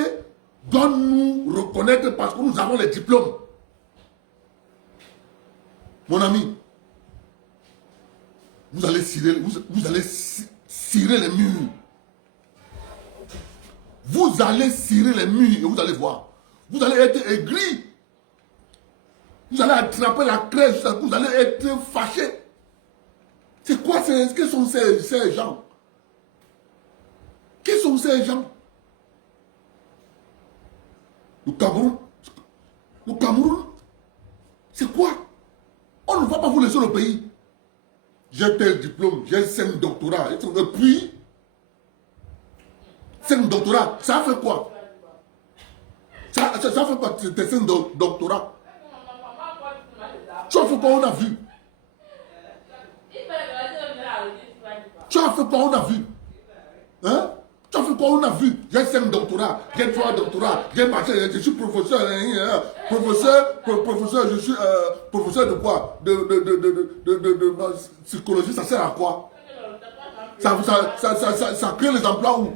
doit nous reconnaître parce que nous avons les diplômes. Mon ami, vous allez cirer les murs. Vous allez cirer les murs et vous allez voir. Vous allez être aigri. Vous allez attraper la crèche, vous allez être fâché. C'est quoi quels sont ces gens? Qui sont ces gens? Le Cameroun, c'est quoi? On ne va pas vous laisser le pays. J'ai tel diplôme, j'ai 5 doctorats. Et puis, 5 doctorats, ça fait quoi? Ça fait quoi tes 5 doctorats? Tu as fait quoi, on a vu? Tu as fait quoi, on a vu? Hein? Tu as fait quoi, on a vu? J'ai 5 doctorats, j'ai 3 doctorats, j'ai marché, je suis professeur. Professeur, je suis professeur de quoi? De psychologie, ça sert à quoi? Ça crée les emplois où?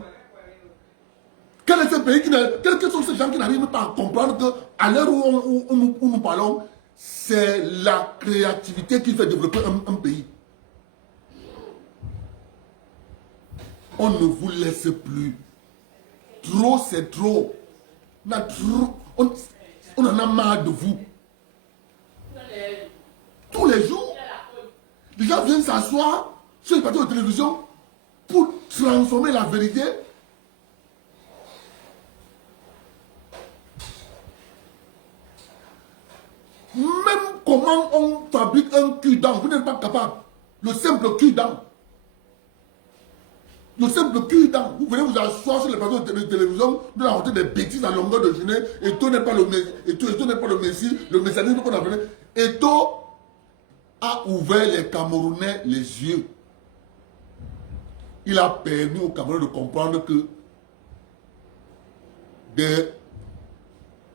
Quel est ce pays quels sont ces gens qui n'arrivent pas à comprendre qu'à l'heure où nous parlons, c'est la créativité qui fait développer un pays. On ne vous laisse plus. Trop, c'est trop. On en a marre de vous. Tous les jours, les gens viennent s'asseoir sur les plateaux de télévision pour transformer la vérité. Même comment on fabrique un cul-dent, vous n'êtes pas capable. Le simple cul-dent. Le simple cul-dent. Vous venez vous asseoir sur les plateaux de télévision, nous raconter des bêtises à longueur de journée. Eto n'est pas le Messie, le messianisme qu'on a fait. Eto a ouvert les Camerounais les yeux. Il a permis aux Camerounais de comprendre que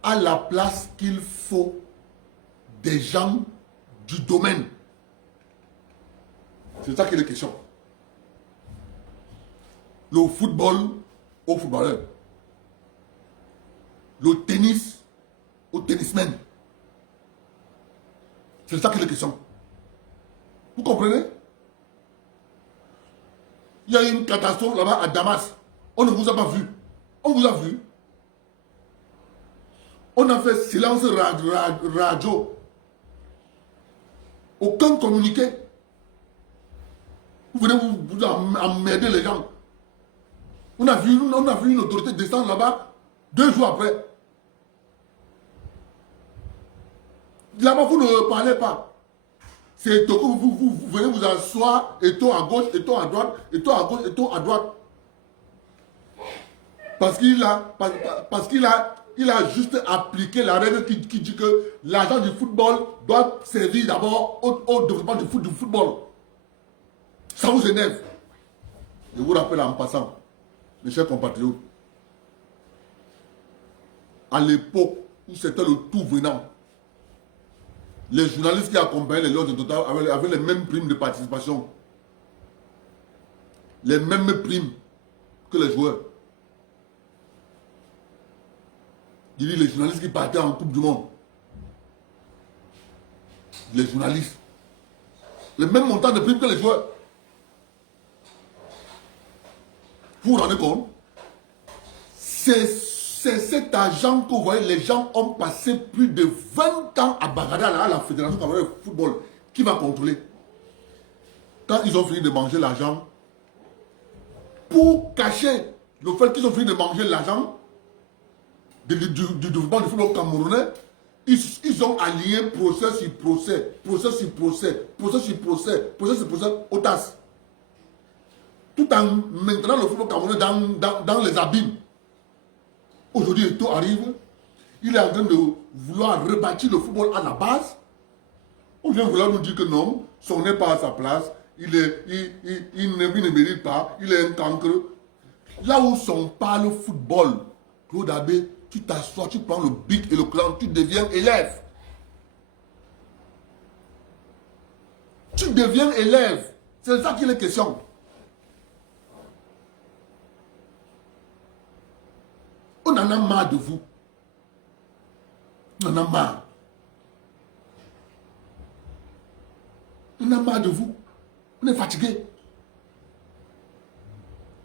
à la place qu'il faut des gens du domaine. C'est ça qui est la question. Le football aux footballeurs. Le tennis aux tennismen. C'est ça qui est la question. Vous comprenez? Il y a eu une catastrophe là-bas à Damas. On ne vous a pas vu. On vous a vu. On a fait silence radio. Aucun communiqué. Vous venez vous emmerder les gens. On a vu une autorité descendre là-bas 2 jours après. Là-bas, vous ne parlez pas. C'est Eto que vous venez vous asseoir, Eto à gauche, Eto à droite, Eto à gauche, Eto à droite. Parce qu'il a juste appliqué la règle qui dit que l'argent du football doit servir d'abord au développement du football. Ça vous énerve. Je vous rappelle en passant, mes chers compatriotes, à l'époque où c'était le tout venant, les journalistes qui accompagnaient les Lions de Total avaient les mêmes primes de participation. Les mêmes primes que les joueurs. Il dit les journalistes qui partaient en Coupe du Monde. Les journalistes. Le même montant de primes que les joueurs. Vous vous rendez compte? C'est cet argent que vous voyez, les gens ont passé plus de 20 ans à Bagada, à la Fédération camerounaise de football. Qui va contrôler? Quand ils ont fini de manger l'argent, pour cacher le fait qu'ils ont fini de manger l'argent du développement du football camerounais, ils ont allié procès sur procès, procès sur procès, procès sur procès, procès sur procès au TAS. Tout en maintenant le football camerounais dans les abîmes. Aujourd'hui, Eto arrive, il est en train de vouloir rebâtir le football à la base. On vient vouloir nous dire que non, son n'est pas à sa place, il ne mérite pas, il est un cancre. Là où son parle football, Claude Abbé, tu t'assois, tu prends le bic et le crayon, tu deviens élève. Tu deviens élève. C'est ça qu'il est question. On en a marre de vous. On en a marre. On en a marre de vous. On est fatigué.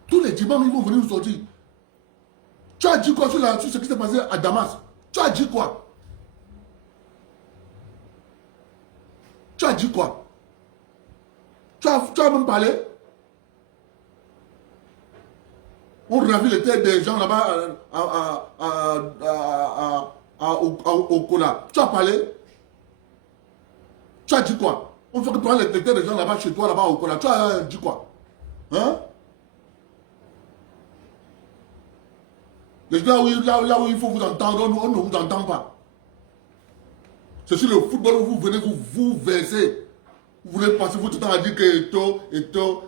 Tous les dimanches, ils vont venir nous sortir. Tu as dit quoi sur ce qui s'est passé à Damas? Tu as dit quoi? Tu as dit quoi? Tu as même parlé? On ravit les têtes des gens là-bas au Kola. Tu as parlé? Tu as dit quoi? On fait que prendre les têtes des gens là-bas chez toi, là-bas au Kola. Tu as dit quoi? Hein? Là où il faut vous entendre, on ne vous entend pas. C'est sur le football où vous venez vous verser. Vous voulez passer votre temps à dire que Eto,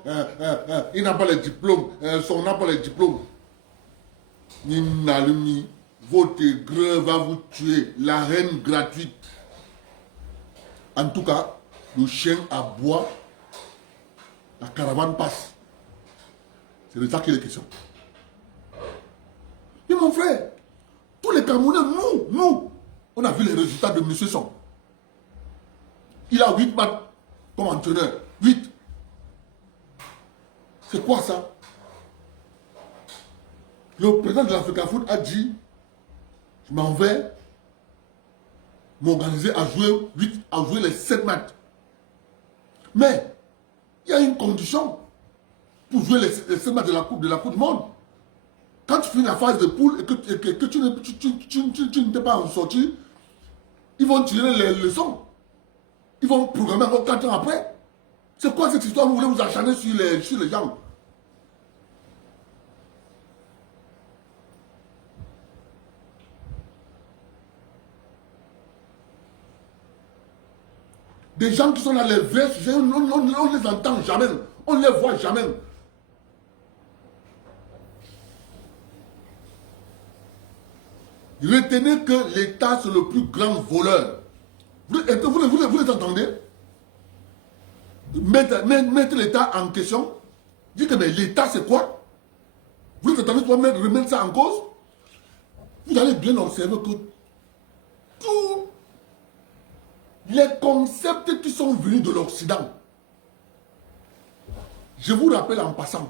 il n'a pas les diplômes, son n'a pas les diplômes. Ninalumi, votre grève va vous tuer, la reine gratuite. En tout cas, le chien aboie, la caravane passe. C'est de ça qu'il est question. mon frère. Tous les Camerounais, nous, on a vu les résultats de M. Son. Il a 8 matchs comme entraîneur. 8. C'est quoi ça? Le président de l'Africa Foot a dit, je m'en vais m'organiser à jouer les 7 matchs. Mais, il y a une condition pour jouer les 7 matchs de la Coupe du Monde. Quand tu finis la phase de poule et que tu n'es pas en sortie, ils vont tirer les leçons. Ils vont programmer encore 4 ans après. C'est quoi cette histoire? Vous voulez vous acharner sur les gens? Des gens qui sont dans les vrais sujets, on ne les entend jamais, on ne les voit jamais. Retenez que l'État, c'est le plus grand voleur. Vous les entendez? Mettre l'État en question. Dites que l'État, c'est quoi? Vous les entendez pour remettre ça en cause? Vous allez bien observer que tous les concepts qui sont venus de l'Occident, je vous rappelle en passant,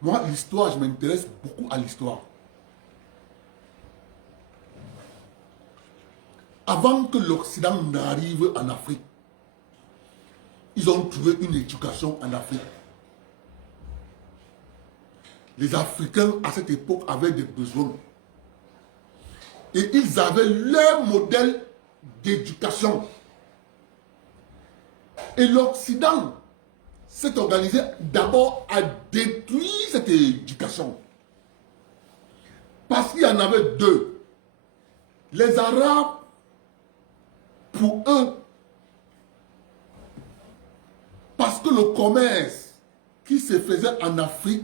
moi, l'histoire, je m'intéresse beaucoup à l'histoire. Avant que l'Occident n'arrive en Afrique, ils ont trouvé une éducation en Afrique. Les Africains, à cette époque, avaient des besoins. Et ils avaient leur modèle d'éducation. Et l'Occident s'est organisé d'abord à détruire cette éducation. Parce qu'il y en avait deux. Les Arabes, pour eux, parce que le commerce qui se faisait en Afrique,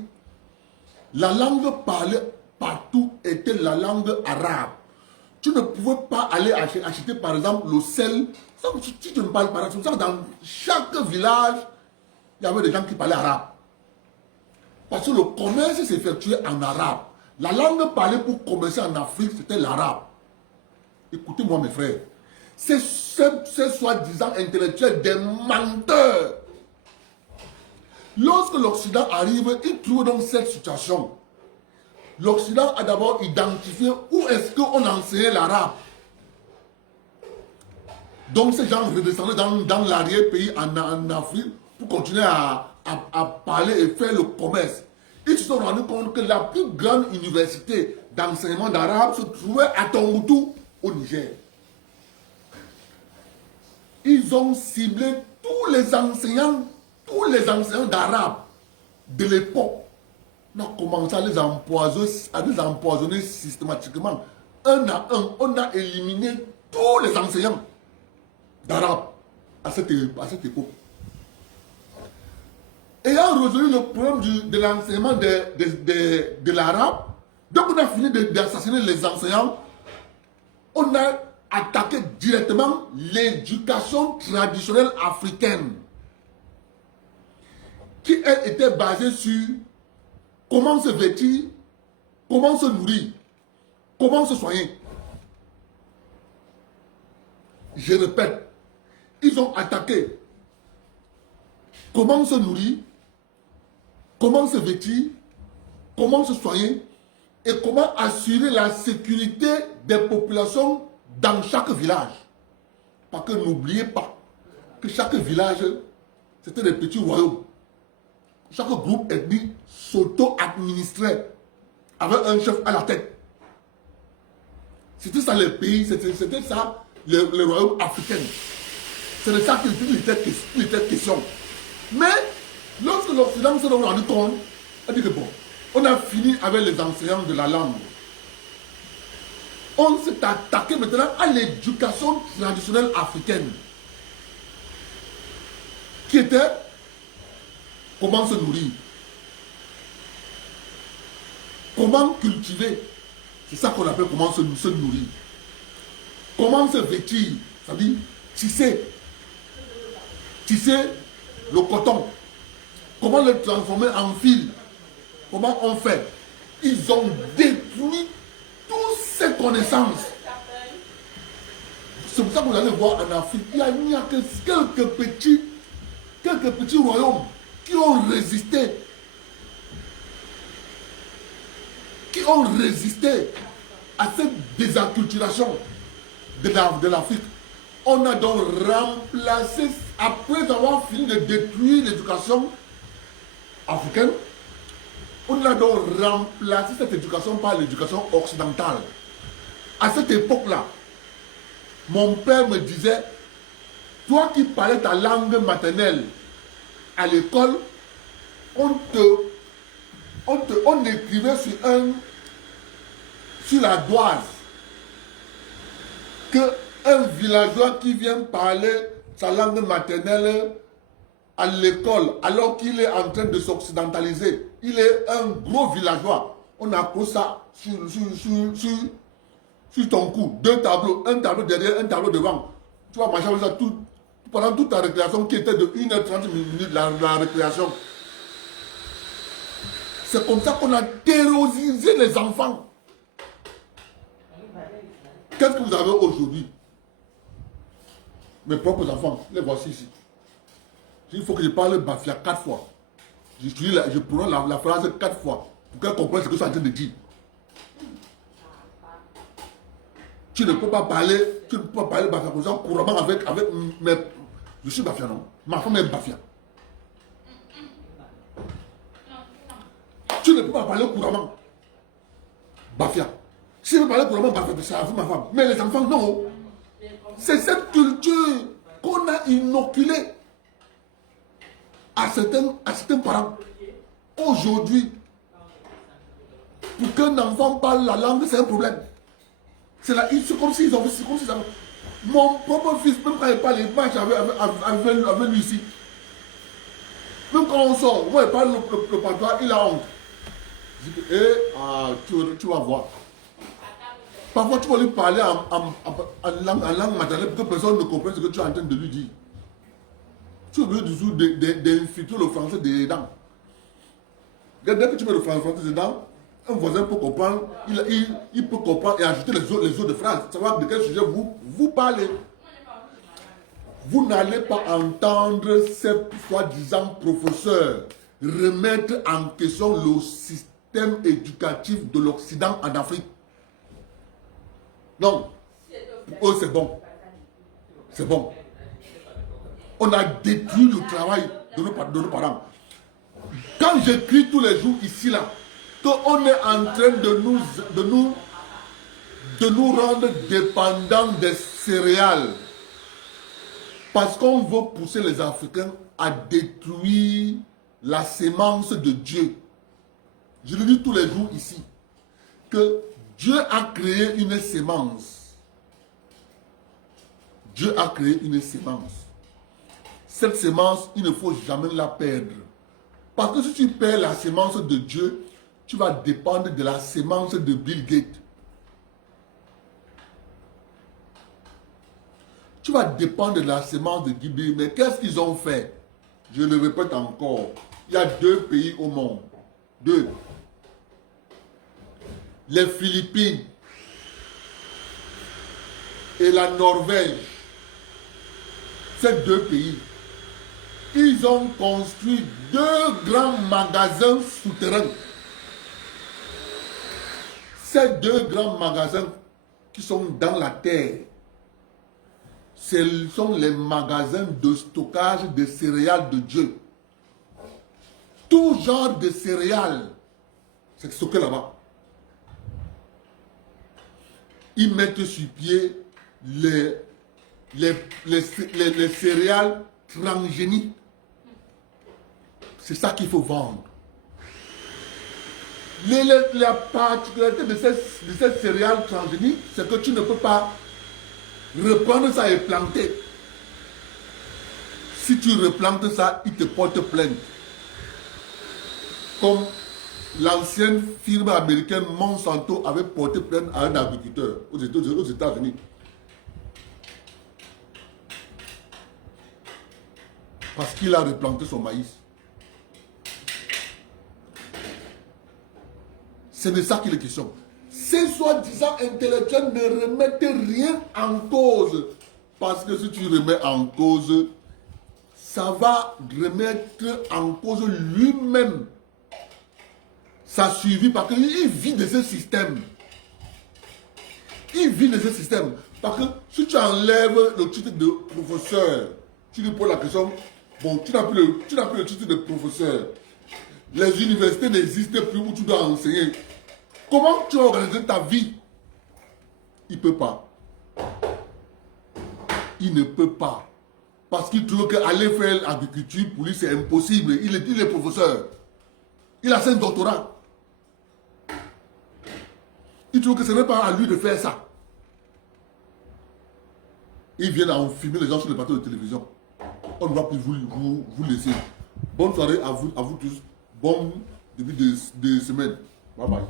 la langue parlée partout était la langue arabe. Tu ne pouvais pas aller acheter par exemple le sel. Si tu me parles par exemple, dans chaque village, il y avait des gens qui parlaient arabe. Parce que le commerce s'effectuait en arabe. La langue parlée pour commercer en Afrique, c'était l'arabe. Écoutez-moi mes frères. Ces soi-disant intellectuels, des menteurs. Lorsque l'Occident arrive, il trouve dans cette situation. L'Occident a d'abord identifié où est-ce qu'on enseignait l'arabe. Donc ces gens redescendaient dans l'arrière-pays en Afrique pour continuer à parler et faire le commerce. Ils se sont rendus compte que la plus grande université d'enseignement d'arabe se trouvait à Tombouctou, au Niger. Ils ont ciblé tous les enseignants d'arabe de l'époque. On a commencé à les empoisonner systématiquement. Un à un, on a éliminé tous les enseignants d'arabe à cette époque. Ayant résolu le problème de l'enseignement de l'arabe, donc on a fini d'assassiner les enseignants, on a attaqué directement l'éducation traditionnelle africaine, qui elle était basée sur comment se vêtir, comment se nourrir, comment se soigner. Je répète, ils ont attaqué comment se nourrir, comment se vêtir, comment se soigner et comment assurer la sécurité des populations dans chaque village. Parce que n'oubliez pas que chaque village, c'était des petits royaumes. Chaque groupe ethnique s'auto-administrait avec un chef à la tête. C'était ça les pays, c'était ça les royaumes africains. C'est de ça qu'il était question. Mais lorsque l'Occident s'est rendu compte, on a dit que bon, on a fini avec les enseignants de la langue. On s'est attaqué maintenant à l'éducation traditionnelle africaine. Qui était comment se nourrir, comment cultiver, c'est ça qu'on appelle comment se nourrir, comment se vêtir, c'est-à-dire tisser le coton, comment le transformer en fil, comment on fait. Ils ont détruit détruit toutes ces connaissances. C'est pour ça que vous allez voir en Afrique, il n'y a que quelques petits royaumes qui ont résisté. À cette désinculturation de l'Afrique. On a donc remplacé, après avoir fini de détruire l'éducation africaine, on a donc remplacé cette éducation par l'éducation occidentale. À cette époque-là, mon père me disait, toi qui parlais ta langue maternelle à l'école, on écrivait sur la doise qu'un villageois qui vient parler sa langue maternelle à l'école, alors qu'il est en train de s'occidentaliser, il est un gros villageois. On a posé ça sur ton cou, deux tableaux, un tableau derrière, un tableau devant. Tu vas marcher avec ça pendant toute ta récréation qui était de 1h30 minutes, la récréation. C'est comme ça qu'on a terrorisé les enfants. Qu'est-ce que vous avez aujourd'hui? Mes propres enfants, les voici ici. Il faut que je parle Bafia 4 fois. Je prononce la phrase 4 fois pour qu'elle comprenne ce que je suis en train de dire. Tu ne peux pas parler Bafia comme ça couramment avec mes... Je suis Bafia, non? Ma femme est Bafia. Tu ne peux pas parler couramment Bafia. Si je veux parler couramment Bafia, c'est ma femme. Mais les enfants, non. C'est cette culture qu'on a inoculée à certains parents. Aujourd'hui, pour qu'un enfant parle la langue, c'est un problème. C'est comme s'ils ont vu, c'est comme si ça... Mon propre fils, même quand il parle, il marche avec lui ici. Même quand on sort, moi il parle le patois, il a honte. Je dis, tu vas voir. Parfois, tu vas lui parler en langue maternelle pour que personne ne comprenne ce que tu es en train de lui dire. Tu es obligé toujours d'infiltrer le français dedans. Dès que tu mets le français dedans, un voisin peut comprendre, il peut comprendre et ajouter les autres phrases. Savoir de quel sujet vous parlez. Vous n'allez pas entendre ces soi-disant professeurs remettre en question le système éducatif de l'Occident en Afrique. Non. Oh, c'est bon. C'est bon. On a détruit le travail de nos parents. Quand j'écris tous les jours ici, là, qu'on est en train de nous rendre dépendants des céréales, parce qu'on veut pousser les Africains à détruire la sémence de Dieu. Je le dis tous les jours ici, que Dieu a créé une sémence. Dieu a créé une sémence. Cette sémence, il ne faut jamais la perdre. Parce que si tu perds la sémence de Dieu, tu vas dépendre de la sémence de Bill Gates. Tu vas dépendre de la sémence de Guy. Mais qu'est-ce qu'ils ont fait? Je le répète encore. Il y a 2 pays au monde. 2. Les Philippines et la Norvège. Ces 2 pays, ils ont construit 2 grands magasins souterrains. Ces 2 grands magasins qui sont dans la terre, ce sont les magasins de stockage de céréales de Dieu. Tout genre de céréales, c'est stocké là-bas. Ils mettent sur pied les céréales transgéniques. C'est ça qu'il faut vendre. La particularité de ces céréales transgéniques, c'est que tu ne peux pas reprendre ça et planter. Si tu replantes ça, ils te portent plainte. Comme l'ancienne firme américaine Monsanto avait porté plainte à un agriculteur aux États-Unis. Parce qu'il a replanté son maïs. C'est de ça qu'il est question. ces soi-disant intellectuels ne remettent rien en cause. Parce que si tu remets en cause, ça va remettre en cause lui-même sa survie parce qu'il vit de ce système. Il vit de ce système. Parce que si tu enlèves le titre de professeur, tu lui poses la question, bon, tu n'as plus le titre de professeur. Les universités n'existent plus où tu dois enseigner. Comment tu vas organiser ta vie? Il ne peut pas. Il ne peut pas. Parce qu'il trouve qu'aller faire l'agriculture, pour lui, c'est impossible. Il est professeur. Il a 5 doctorats. Il trouve que ce n'est pas à lui de faire ça. Ils viennent à filmer les gens sur les plateaux de télévision. On ne va plus vous laisser. Bonne soirée à vous tous. Bon début de semaine. Bye bye.